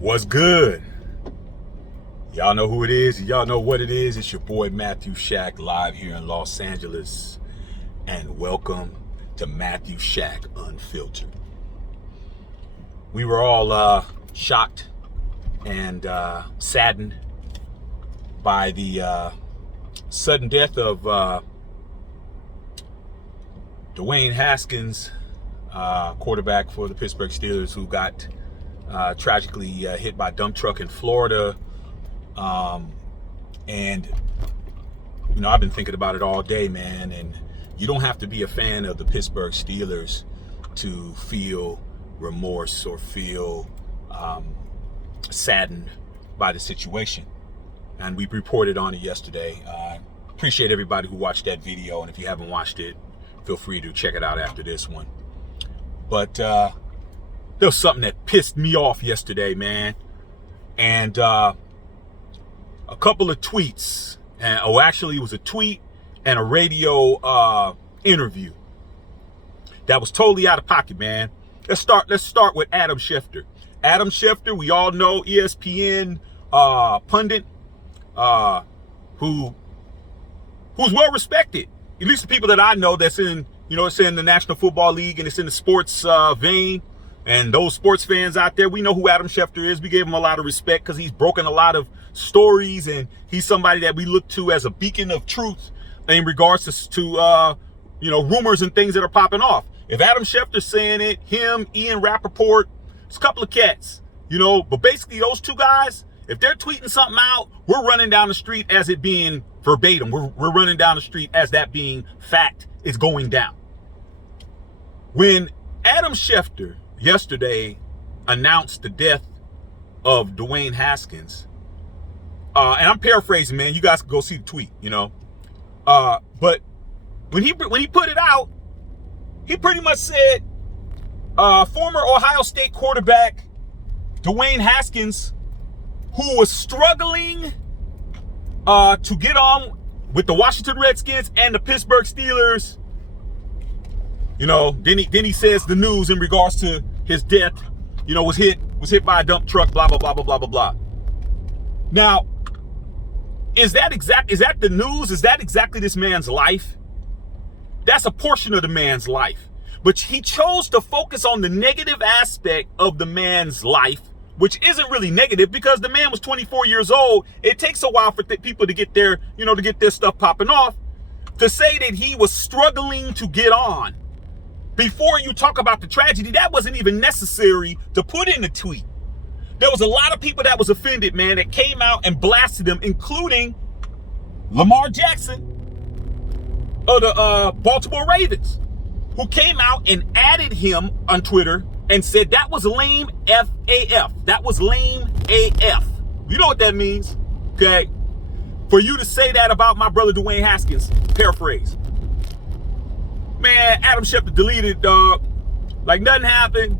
What's good? Y'all know who it is. Y'all know what it is. It's your boy Matthew Shack live here in Los Angeles. And welcome to Matthew Shack Unfiltered. We were all shocked and saddened by the sudden death of Dwayne Haskins, quarterback for the Pittsburgh Steelers, who got tragically hit by a dump truck in Florida. And, you know, I've been thinking about it all day, man. And you don't have to be a fan of the Pittsburgh Steelers to feel remorse or feel saddened by the situation. And we reported on it yesterday. Appreciate everybody who watched that video. And if you haven't watched it, feel free to check it out after this one. But there was something that pissed me off yesterday, man. And a couple of tweets, actually it was a tweet and a radio interview that was totally out of pocket, man. Let's start with Adam Schefter. Adam Schefter, we all know, ESPN pundit, who's well respected. At least the people that I know that's in, it's in the National Football League and it's in the sports vein. And those sports fans out there, we know who Adam Schefter is. We gave him a lot of respect because he's broken a lot of stories, and he's somebody that we look to as a beacon of truth in regards to rumors and things that are popping off. If Adam Schefter's saying it, him, Ian Rappaport, it's a couple of cats, but basically those two guys, if they're tweeting something out, we're running down the street as it being verbatim. We're running down the street as that being fact. It's going down. When Adam Schefter yesterday announced the death of Dwayne Haskins, and I'm paraphrasing, man. You guys can go see the tweet, but when he put it out, he pretty much said former Ohio State quarterback Dwayne Haskins, who was struggling to get on with the Washington Redskins and the Pittsburgh Steelers. Then he says the news in regards to his death, was hit by a dump truck, blah, blah, blah, blah, blah, blah, blah. Now, is that the news? Is that exactly this man's life? That's a portion of the man's life. But he chose to focus on the negative aspect of the man's life, which isn't really negative because the man was 24 years old. It takes a while for people to get their stuff popping off. To say that he was struggling to get on before you talk about the tragedy, that wasn't even necessary to put in the tweet. There was a lot of people that was offended, man, that came out and blasted him, including Lamar Jackson of the Baltimore Ravens, who came out and added him on Twitter and said that was lame F-A-F. That was lame A-F. You know what that means, okay? For you to say that about my brother Dwayne Haskins, paraphrase. Man, Adam Schefter deleted, dog. Like nothing happened.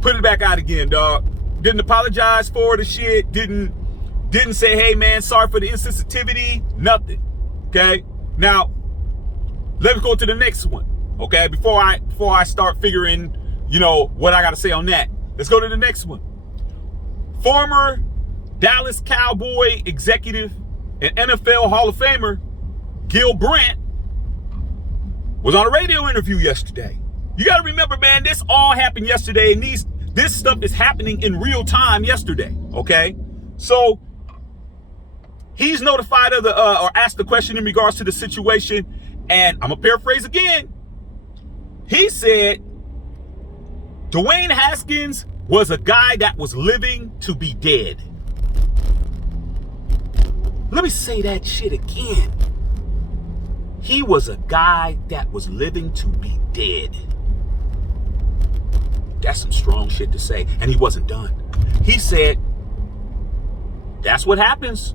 Put it back out again, dog. Didn't apologize for the shit. Didn't say, hey man, sorry for the insensitivity. Nothing. Okay. Now, let's go to the next one. Okay. Before I start figuring, what I gotta say on that. Let's go to the next one. Former Dallas Cowboy executive and NFL Hall of Famer Gil Brandt was on a radio interview yesterday. You got to remember, man, this all happened yesterday, and this stuff is happening in real time yesterday, okay? So he's notified of or asked the question in regards to the situation, and I'm going to paraphrase again. He said Dwayne Haskins was a guy that was living to be dead. Let me say that shit again. He was a guy that was living to be dead. That's some strong shit to say. And he wasn't done. He said, that's what happens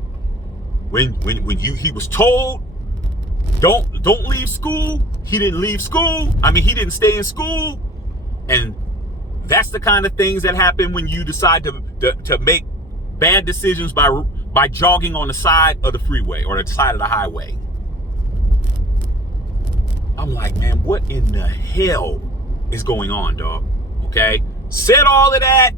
when he was told, don't leave school. He didn't leave school. He didn't stay in school. And that's the kind of things that happen when you decide to make bad decisions by jogging on the side of the freeway or the side of the highway. I'm like, man, what in the hell is going on, dog? Okay? Said all of that.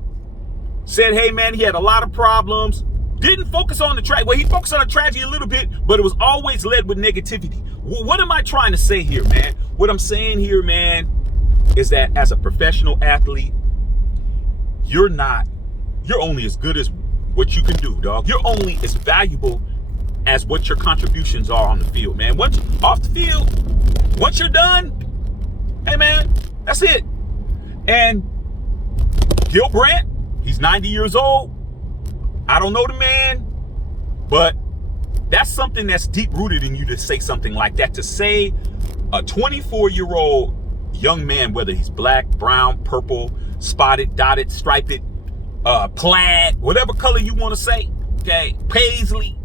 said, hey, man, he had a lot of problems. Didn't focus on the tragedy. Well, he focused on the tragedy a little bit, but it was always led with negativity. What am I trying to say here, man? What I'm saying here, man, is that as a professional athlete, you're only as good as what you can do, dog. You're only as valuable as what your contributions are on the field, man. Once off the field, once you're done, hey, man, that's it. And Gil Brandt, he's 90 years old. I don't know the man, but that's something that's deep rooted in you to say something like that. To say a 24-year-old young man, whether he's black, brown, purple, spotted, dotted, striped, plaid, whatever color you want to say, okay, paisley,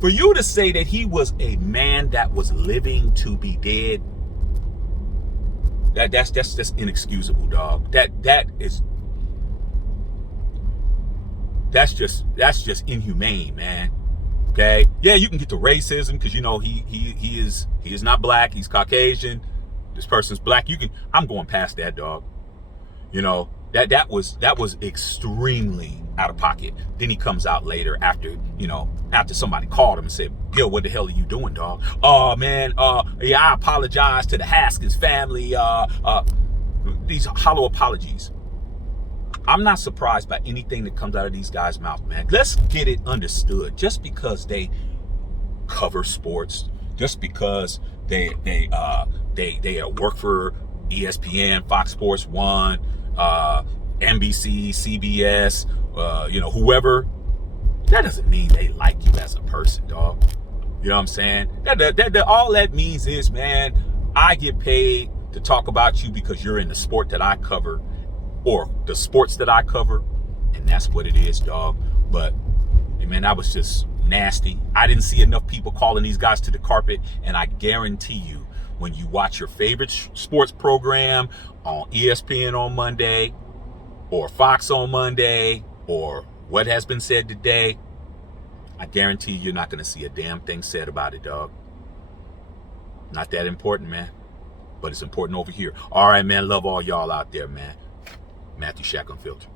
for you to say that he was a man that was living to be dead, that's just inexcusable, dog. That's just inhumane, man. Okay, yeah, you can get to racism because you know he is not black, he's Caucasian. This person's black. I'm going past that, dog. You know, that was extremely out of pocket. Then he comes out later after somebody called him and said, Gil, what the hell are you doing, dog? Oh man, yeah, I apologize to the Haskins family. These hollow apologies. I'm not surprised by anything that comes out of these guys' mouth, man. Let's get it understood. Just because they cover sports, just because they work for ESPN, Fox Sports 1, NBC, CBS, whoever, that doesn't mean they like you as a person, dog. You know what I'm saying? That all that means is, man, I get paid to talk about you because you're in the sport that I cover, or the sports that I cover, and that's what it is, dog. But man, that was just nasty. I didn't see enough people calling these guys to the carpet, and I guarantee you, when you watch your favorite sports program on ESPN on Monday, or Fox on Monday, or what has been said today, I guarantee you're not going to see a damn thing said about it, dog. Not that important, man. But it's important over here. All right, man. Love all y'all out there, man. Matthew Shack Unfiltered.